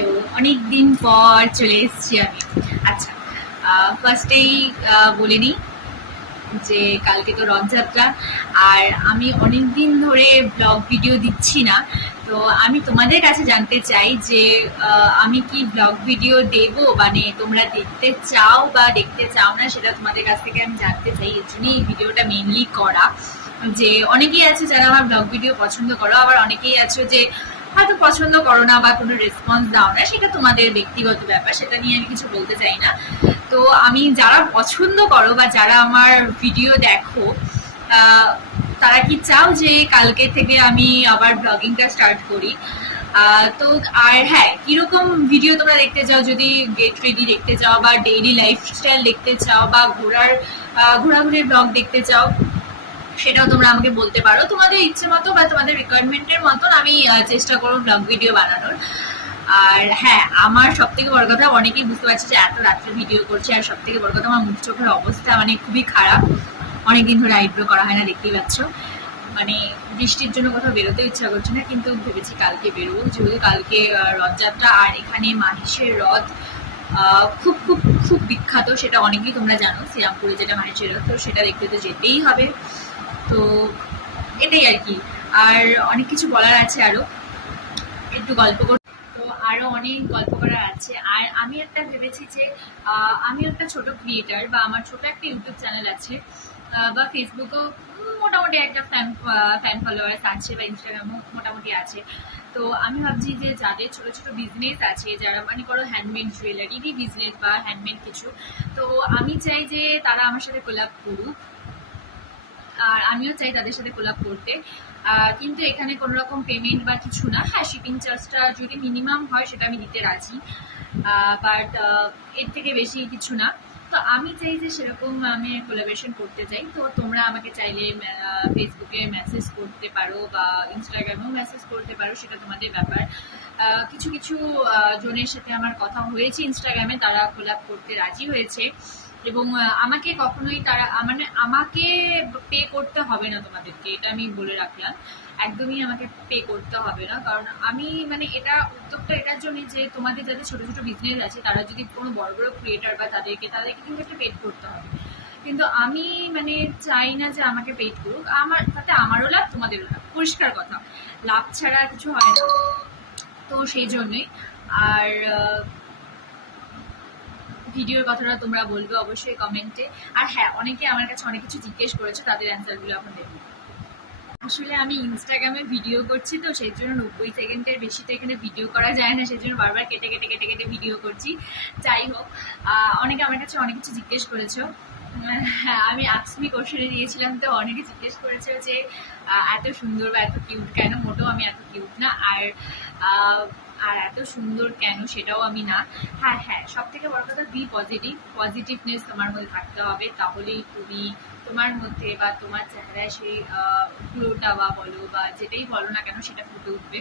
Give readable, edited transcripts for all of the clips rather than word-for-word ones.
Hello, অনেকদিন পর চলে এসেছি আমি। আচ্ছা, ফার্স্টেই বলে নিই যে কালকে তো রথযাত্রা, আর আমি অনেকদিন ধরে ব্লগ ভিডিও দিচ্ছি না। তো আমি তোমাদের কাছে জানতে চাই যে আমি কি ব্লগ ভিডিও দেব, মানে তোমরা দেখতে চাও বা দেখতে চাও না, সেটা তোমাদের কাছ থেকে আমি জানতে চাই। এর জন্যই এই ভিডিওটা মেনলি করা। যে অনেকেই আছে যারা আমার ব্লগ ভিডিও পছন্দ করো, আবার অনেকেই আছো যে হয়তো পছন্দ করো না বা কোনো রেসপন্স দাও না, সেটা তোমাদের ব্যক্তিগত ব্যাপার, সেটা নিয়ে আমি কিছু বলতে চাই না। তো আমি যারা পছন্দ করো বা যারা আমার ভিডিও দেখো, তারা কি চাও যে কালকে থেকে আমি আবার ব্লগিংটা স্টার্ট করি? তো আর হ্যাঁ, কিরকম ভিডিও তোমরা দেখতে চাও, যদি গেট রেডি দেখতে চাও বা ডেইলি লাইফস্টাইল দেখতে চাও বা ঘোরাঘুরির ব্লগ দেখতে চাও, সেটাও তোমরা আমাকে বলতে পারো তোমাদের ইচ্ছে মতো বা তোমাদের রিকোয়ারমেন্টের মতন। আমি চেষ্টা করবো ব্লগ ভিডিও বানানোর। আর হ্যাঁ, আমার সব থেকে বড় কথা, অনেকেই বুঝতে পারছি যে এত রাত্রে ভিডিও করছে, আর সব থেকে বড় কথা আমার মুখ চোখের অবস্থা মানে খুবই খারাপ। অনেকদিন ধরে আইব্রো করা হয় না, দেখতেই পাচ্ছ। মানে বৃষ্টির জন্য কোথাও বেরোতে ইচ্ছা করছে না, কিন্তু ভেবেছি কালকে বেরোবো, যেহেতু কালকে রথযাত্রা। আর এখানে মাহেশের রথ খুব খুব খুব বিখ্যাত, সেটা অনেকেই তোমরা জানো, শ্রীরামপুরে যেটা মাহেশের রথ, তো সেটা দেখতে তো যেতেই হবে। তো এটাই আর কি। আর অনেক কিছু বলার আছে, আরো একটু গল্প করতে, তো আরো অনেক গল্প করার আছে। আর আমি একটা ভেবেছি যে আমি একটা ছোট ক্রিয়েটার, বা আমার ছোট একটা ইউটিউব চ্যানেল আছে, বা ফেসবুকেও মোটামুটি একটা ফ্যান ফলোয়ার্স আছে, বা ইনস্টাগ্রামও মোটামুটি আছে। তো আমি ভাবছি যে যাদের ছোট ছোট বিজনেস আছে, যারা মানে করো হ্যান্ডমেড জুয়েলারিরই বিজনেস বা হ্যান্ডমেড কিছু, তো আমি চাই যে তারা আমার সাথে কোলাব করুক, আর আমিও চাই তাদের সাথে কোলাব করতে। কিন্তু এখানে কোনো রকম পেমেন্ট বা কিছু না। হ্যাঁ, শিপিং চার্জটা যদি মিনিমাম হয় সেটা আমি দিতে রাজি, বাট এর থেকে বেশি কিছু না। তো আমি চাই যে সেরকম আমি কোলাবোরেশন করতে চাই। তো তোমরা আমাকে চাইলে ফেসবুকে মেসেজ করতে পারো বা ইনস্টাগ্রামেও মেসেজ করতে পারো, সেটা তোমাদের ব্যাপার। কিছু কিছু জনের সাথে আমার কথা হয়েছে ইনস্টাগ্রামে, তারা কোলাব করতে রাজি হয়েছে। এবং আমাকে কখনোই তারা মানে আমাকে পে করতে হবে না তোমাদেরকে, এটা আমি বলে রাখলাম। একদমই আমাকে পে করতে হবে না, কারণ আমি মানে এটা উদ্যোগটা এটার জন্য যে তোমাদের যাদের ছোট ছোট বিজনেস আছে, তারা যদি কোনো বড় বড় ক্রিয়েটার বা তাদেরকে কিন্তু একটা পেড করতে হবে। কিন্তু আমি মানে চাই না যে আমাকে পেড করুক, আমার তাতে আমারও লাভ তোমাদেরও লাভ, পরিষ্কার কথা। লাভ ছাড়া কিছু হয় না, তো সেই জন্যই। আর ভিডিওর কথাটা তোমরা বলবে অবশ্যই কমেন্টে। আর হ্যাঁ, অনেকে আমার কাছে অনেক কিছু জিজ্ঞেস করেছে, তাদের অ্যান্সারগুলো এখন দেবো। আসলে আমি ইনস্টাগ্রামে ভিডিও করছি, তো সেই জন্য 90 সেকেন্ডের বেশি তো এখানে ভিডিও করা যায় না, সেই জন্য বারবার কেটে কেটে কেটে কেটে ভিডিও করছি। যাই হোক, অনেকে আমার কাছে অনেক কিছু জিজ্ঞেস করেছো। হ্যাঁ, আমি আক্সমি কোশ্চেনে দিয়েছিলাম, তো অনেকে জিজ্ঞেস করেছে যে এত সুন্দর বা এত কিউট কেন। মোটেও আমি এত কিউট না, আর আর এত সুন্দর কেন সেটাও আমি না। হ্যাঁ হ্যাঁ, সব থেকে বড় কথা, বি পজিটিভ, পজিটিভনেস তোমার মধ্যে থাকতে হবে, তাহলেই তুমি তোমার মধ্যে বা তোমার চেহারায় সেই গ্লোটা বা বলো বা যেটাই বলো না কেন, সেটা ফুটে উঠবে।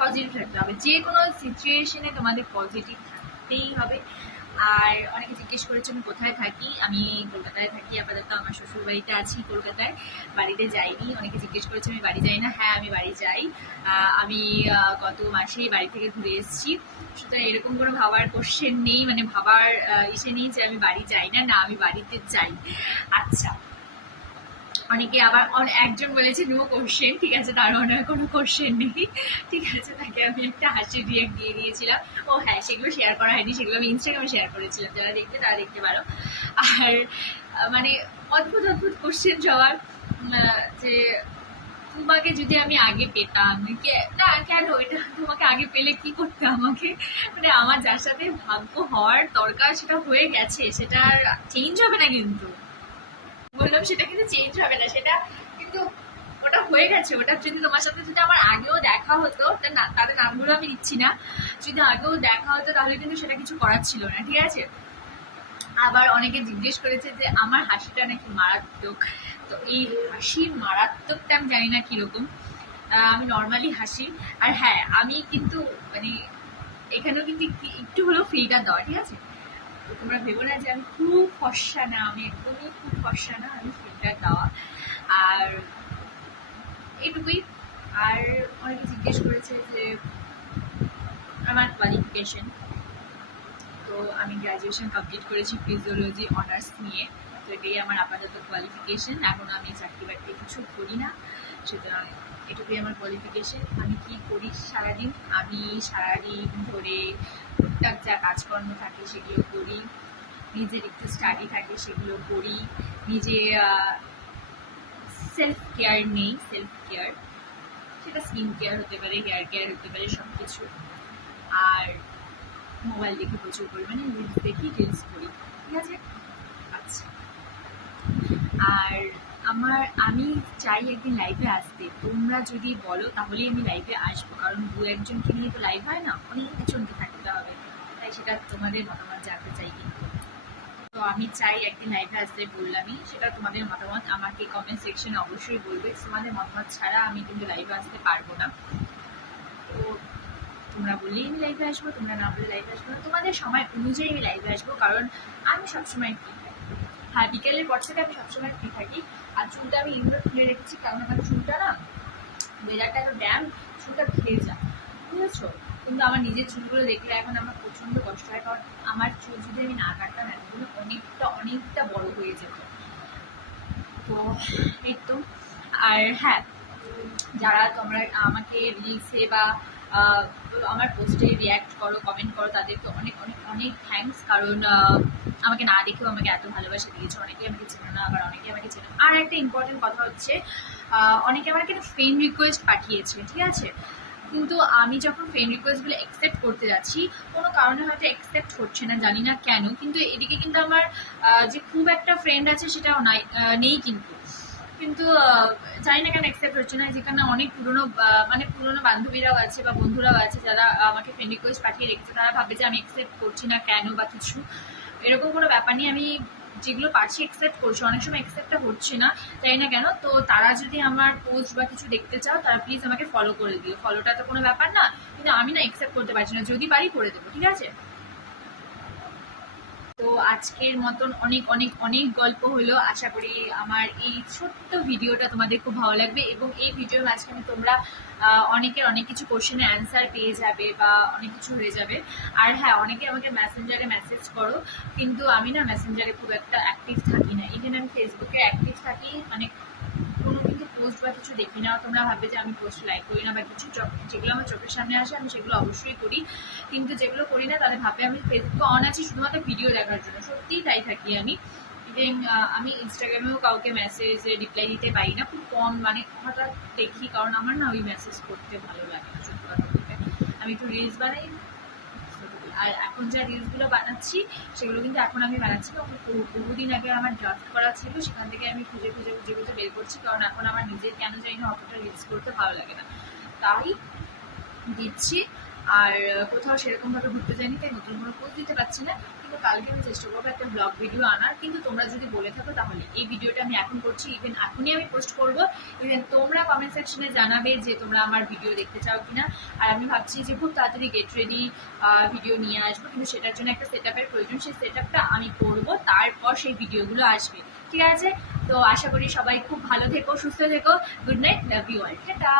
পজিটিভ থাকতে হবে, যে কোনো সিচুয়েশনে তোমাদের পজিটিভ থাকতেই হবে। আর অনেকে জিজ্ঞেস করেছে আমি কোথায় থাকি। আমি কলকাতায় থাকি আপাতত, আমার শ্বশুর বাড়িতে আছি কলকাতায়, বাড়িতে যাইনি। অনেকে জিজ্ঞেস করেছে আমি বাড়ি যাই না, হ্যাঁ আমি বাড়ি যাই। আমি গত মাসেই বাড়ি থেকে ঘুরে এসেছি, সুতরাং এরকম কোনো ভাবার কোশ্চেন নেই, মানে ভাবার ইসে নেই যে আমি বাড়ি যাই না, না আমি বাড়িতে যাই। আচ্ছা, অনেকে আবার একজন বলেছে নো কোশ্চেন, ঠিক আছে, তার মনে হয় কোনো কোশ্চেন নেই, ঠিক আছে, তাকে আমি একটা হাসির রিয়েক্ট দিয়ে দিয়েছিলাম। ও হ্যাঁ, সেগুলো শেয়ার করা হয়নি, সেগুলো আমি ইনস্টাগ্রামে শেয়ার করেছিলাম, যারা দেখতে তারা দেখতে পারো। আর মানে অদ্ভুত অদ্ভুত কোশ্চেন সবার, যে তোমাকে যদি আমি আগে পেতাম, না কেন, এটা তোমাকে আগে পেলে কি করতে আমাকে, মানে আমার যার সাথে ভাগ্য হওয়ার দরকার সেটা হয়ে গেছে, সেটা আর চেঞ্জ হবে না। কিন্তু বললাম সেটা কিন্তু চেঞ্জ হবে না, সেটা কিন্তু ওটা হয়ে গেছে। ওটা যদি তোমার সাথে যদি আমার আগেও দেখা হতো, তাদের নামগুলো আমি দিচ্ছি না, যদি আগেও দেখা হতো তাহলে কিন্তু সেটা কিছু করার ছিল না, ঠিক আছে। আবার অনেকে জিজ্ঞেস করেছে যে আমার হাসিটা নাকি মারাত্মক, তো এই হাসি মারাত্মকটা আমি জানি না কিরকম, আমি নর্মালি হাসি। আর হ্যাঁ, আমি কিন্তু মানে এখানেও কিন্তু একটু হলেও ফিল্টার দেওয়া, ঠিক আছে। তোমরা ভেবো না যে আমি খুব ফর্সা না, আমি একদমই খুব ফর্সা না, আমি ফিল্টার দেওয়া। আর এটুকুই। আর অনেকে জিজ্ঞেস করেছে যে আমার কোয়ালিফিকেশন। তো আমি গ্র্যাজুয়েশন কমপ্লিট করেছি ফিজিওলজি অনার্স নিয়ে। তো এটাই আমার আপাতত কোয়ালিফিকেশন। এখনও আমি চাকরি বাকরি কিছু করি না, সুতরাং এটুকুই আমার কোয়ালিফিকেশন। আমি কি করি সারাদিন? আমি সারাদিন ধরে টুকটাক যা কাজকর্ম থাকে সেগুলো করি, নিজের একটু স্টাডি থাকে সেগুলো করি, নিজে সেলফ কেয়ার নেই। সেলফ কেয়ার সেটা স্কিন কেয়ার হতে পারে, হেয়ার কেয়ার হতে পারে, সব কিছু। আর মোবাইল দেখি প্রচুর পরিমাণে, রিলস দেখি, রিলস করি, ঠিক আছে? আচ্ছা, আর আমি চাই একদিন লাইভে আসতে। তোমরা যদি বলো তাহলেই আমি লাইভে আসবো, কারণ দু একজনকে নিয়ে তো লাইভ হয় না, অনেকজনকে থাকতে হবে, তাই সেটা তোমাদের মতামত জানতে চাই। কিন্তু তো আমি চাই একদিন লাইভে আসতে, বললামই। সেটা তোমাদের মতামত আমাকে কমেন্ট সেকশনে অবশ্যই বলবে। তোমাদের মতামত ছাড়া আমি কিন্তু লাইভে আসতে পারবো না। তো তোমরা বললেই আমি লাইভে আসবো, তোমরা না বললে লাইভে আসবো না। তোমাদের সময় অনুযায়ী আমি লাইভে আসবো, কারণ আমি সবসময় ফ্রি থাকি। হ্যাঁ, বিকেলের পর থেকে আমি সবসময় ফ্রি থাকি। আর চুলটা আমি এগুলো খুলে রেখেছি, কারণ আমার চুলটা না ওয়েদারটা এত ড্যাম, চুলটা খেয়ে যায়, বুঝেছো? কিন্তু আমার নিজের চুলগুলো দেখলে এখন আমার প্রচণ্ড কষ্ট হয়, কারণ আমার চুল যদি আমি না কাটতাম এতগুলো অনেকটা বড় হয়ে যেত। তো এই তো। আর হ্যাঁ, যারা তোমরা আমাকে রিলসে বা আমার পোস্টে রিয়্যাক্ট করো, কমেন্ট করো, তাদেরকে অনেক অনেক অনেক থ্যাঙ্কস। কারণ আমাকে না দেখেও আমাকে এত ভালোবাসা দিয়েছো। অনেকেই আমাকে চেনো না, আবার অনেকে আমাকে চেনো। আর একটা ইম্পর্টেন্ট কথা হচ্ছে, অনেকে আমাকে ফ্রেন্ড রিকোয়েস্ট পাঠিয়েছে, ঠিক আছে? কিন্তু আমি যখন ফ্রেন্ড রিকোয়েস্টগুলো অ্যাকসেপ্ট করতে যাচ্ছি, কোনো কারণে হয়তো অ্যাকসেপ্ট হচ্ছে না, জানি না কেন। কিন্তু এদিকে কিন্তু আমার যে খুব একটা ফ্রেন্ড আছে সেটাও নেই, কিন্তু জানি না কেন অ্যাকসেপ্ট হচ্ছে না। যেখানে অনেক পুরোনো বান্ধবীরাও আছে বা বন্ধুরাও আছে যারা আমাকে ফ্রেন্ড রিকোয়েস্ট পাঠিয়ে রেখেছে, তারা ভাবে যে আমি অ্যাকসেপ্ট করছি না কেন বা কিছু। এরকম কোনো ব্যাপার নেই, আমি যেগুলো পারছি অ্যাকসেপ্ট করছি। অনেক সময় অ্যাকসেপ্টটা হচ্ছে না, জানি না কেন। তো তারা যদি আমার পোস্ট বা কিছু দেখতে চাও, তারা প্লিজ আমাকে ফলো করে দিও। ফলোটা তো কোনো ব্যাপার না, কিন্তু আমি না অ্যাকসেপ্ট করতে পারছি না। যদি পারি করে দেবো, ঠিক আছে? তো আজকের মতন অনেক অনেক অনেক গল্প হলো। আশা করি আমার এই ছোট্ট ভিডিওটা তোমাদের খুব ভালো লাগবে, এবং এই ভিডিওর মাঝখানে তোমরা অনেকের অনেক কিছু কোশ্চেনের অ্যান্সার পেয়ে যাবে বা অনেক কিছু হয়ে যাবে। আর হ্যাঁ, অনেকে আমাকে মেসেঞ্জারে মেসেজ করো, কিন্তু আমি না মেসেঞ্জারে খুব একটা অ্যাক্টিভ থাকি না। ইভেন আমি ফেসবুকে অ্যাক্টিভ থাকি, মানে কোনো কিন্তু পোস্ট বা কিছু দেখি না। তোমরা ভাববে যে আমি পোস্ট লাইক করি না বা কিছু। যেগুলো আমার চোখের সামনে আসে আমি সেগুলো অবশ্যই করি, কিন্তু যেগুলো করি না তাহলে ভাবে আমি ফেসবুকে অন আছি শুধুমাত্র ভিডিও দেখার জন্য। সত্যিই তাই থাকি আমি। ইভেন আমি ইনস্টাগ্রামেও কাউকে মেসেজে রিপ্লাই দিতে পারি না, খুব কম, মানে হঠাৎ দেখি, কারণ আমার না ওই মেসেজ করতে ভালো লাগে না, সত্যি কথা বলতে। আমি একটু রিলস বানাই, আর এখন যা রিলসগুলো বানাচ্ছি সেগুলো কিন্তু এখন আমি বানাচ্ছি না, বহুদিন আগে আমার ড্রাফট করা ছিল, সেখান থেকে আমি খুঁজে বের করছি। কারণ এখন আমার নিজের কেন জানি না অতটা রিলস করতে ভালো লাগে না, তাই দিচ্ছি। আর কোথাও সেরকমভাবে ঘুরতে যাইনি, তাই নতুন কোনো পোস্ট দিতে পারছি না। কিন্তু কালকে আমি চেষ্টা করবো একটা ব্লগ ভিডিও আনার। কিন্তু তোমরা যদি বলে থাকো তাহলে এই ভিডিওটা আমি এখন করছি, ইভেন এখনই আমি পোস্ট করবো। ইভেন তোমরা কমেন্ট সেকশনে জানাবে যে তোমরা আমার ভিডিও দেখতে চাও কিনা। আর আমি ভাবছি যে খুব তাড়াতাড়ি গেট রেডি ভিডিও নিয়ে আসবো, কিন্তু সেটার জন্য একটা সেট আপের প্রয়োজন। সেই সেট আপটা আমি করবো, তারপর সেই ভিডিওগুলো আসবে, ঠিক আছে? তো আশা করি সবাই খুব ভালো থেকো, সুস্থ থেকো। Good night, love you all, tata.